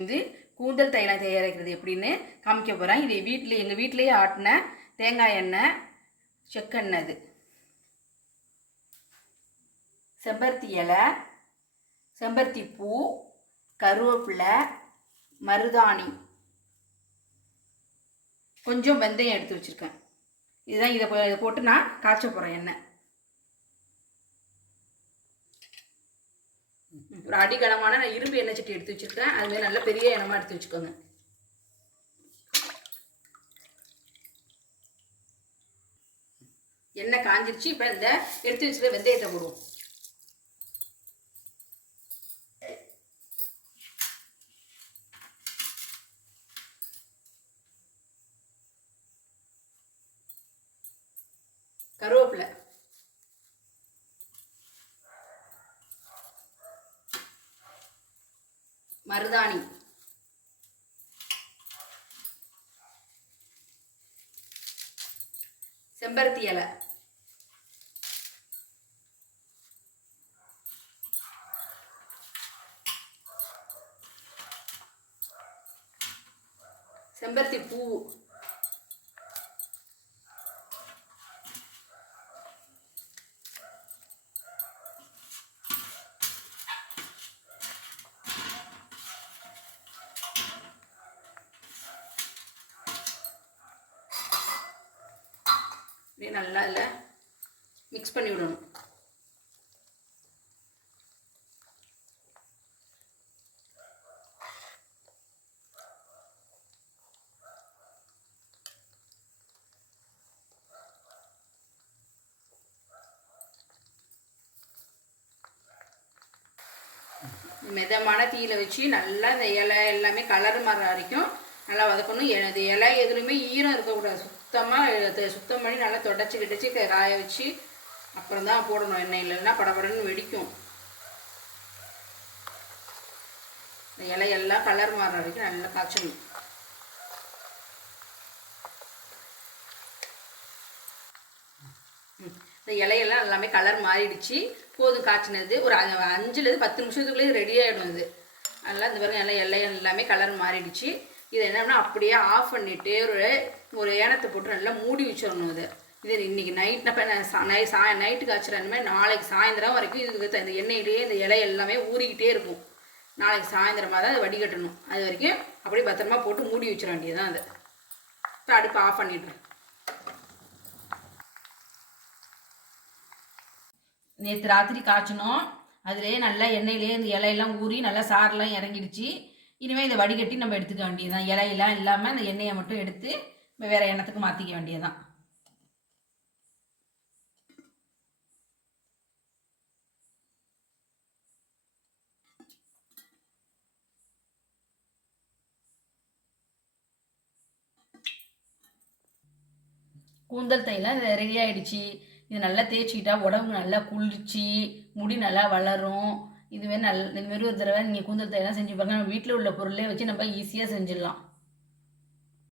வந்து கூந்தல் தைலம் தயாரிக்கிறது எப்படின்னு காமிக்க போகிறேன் இது வீட்டில் எங்கள் வீட்டிலேயே ஆட்டின தேங்காய் எண்ணெய் செக்கெண்ணெய் இது செம்பருத்தி இலை செம்பருத்தி பூ கருவேப்பிலை மருதாணி. கொஞ்சம் வெந்தயம் எடுத்து வச்சுருக்கேன். இதுதான் இதை போ- இதை போட்டு நான் காய்ச்ச போகிறேன் எண்ணெய். ஒரு அடிக்கனமான நான் இரும்பு எண்ணெய் சட்டி எடுத்து வச்சுருக்கேன். அது மாதிரி நல்ல பெரிய எண்ணமாக எடுத்து வச்சுக்கோங்க. எண்ணெய் காஞ்சிருச்சு. இப்போ இந்த எடுத்து வச்சுருக்க வெந்தயத்தை போடுவோம். கருவேப்பிலை. மருதாணி. செம்பருத்தி இலை. செம்பருத்தி பூ. அப்படியே நல்லா இதில் மிக்ஸ் பண்ணி விடணும். மிதமான தீயில வச்சு நல்லா இந்த இலை எல்லாமே கலர் மாற வரைக்கும் நல்லா வதக்கணும். இது இலை எதுலையுமே ஈரம் இருக்கக்கூடாது. சுத்தமாக சுத்தம் பண்ணி நல்லா தொடச்சி கிடச்சி காய வச்சு அப்புறம் தான் போடணும். எண்ணெய் இல்லைன்னா படபடன்னு வெடிக்கும். இந்த இலையெல்லாம் கலர் மாறுற வரைக்கும் நல்லா காய்ச்சணும். ம். இந்த இலையெல்லாம் எல்லாமே கலர் மாறிடுச்சு. போதும் காய்ச்சினது. ஒரு அஞ்சுலேருந்து பத்து நிமிஷத்துக்குள்ளேயே ரெடி ஆகிடும் இது அதெல்லாம் இந்த பாருங்க எல்லாம் இலை எல்லாமே கலர் மாறிடுச்சு. இது என்ன அப்படியே ஆஃப் பண்ணிவிட்டு ஒரு ஒரு ஏனத்தை போட்டு நல்லா மூடி வச்சிடணும் இது. இது இன்னைக்கு நைட் நான் நை சா நைட்டு காய்ச்சிற மாதிரி நாளைக்கு சாயந்தரம் வரைக்கும் இதுக்கு இந்த எண்ணெயிலேயே இந்த இலை எல்லாமே ஊறிக்கிட்டே இருக்கும். நாளைக்கு சாயந்தரமாக தான் அதை வடிகட்டணும். அது வரைக்கும் அப்படியே பத்திரமா போட்டு மூடி வச்சிட வேண்டியதுதான் அது. இப்போ அடுப்பு ஆஃப் பண்ணிடுறேன். நேற்று ராத்திரி காய்ச்சினோம். அதுலேயே நல்லா எண்ணெயிலேயே இந்த இலையெல்லாம் ஊறி நல்லா சாரெல்லாம் இறங்கிடுச்சு. இனிமேல் இதை வடிகட்டி நம்ம எடுத்துக்க வேண்டியதுதான். இலையெல்லாம் இல்லாமல் அந்த எண்ணெயை மட்டும் எடுத்து நம்ம வேறு எண்ணத்துக்கு மாற்றிக்க வேண்டியதுதான். கூந்தல் தைலம் ரெடி ஆகிடுச்சி இது நல்லா தேய்ச்சிக்கிட்டா உடம்பு நல்லா குளிர்ச்சி முடி நல்லா வளரும். இதுவே நல் இதுமாரி ஒரு தடவை நீங்கள் கூந்தல் தைலம் செஞ்சு பாருங்க. நம்ம வீட்டில் உள்ள பொருளே வச்சு நம்ம ஈஸியாக செஞ்சிடலாம்.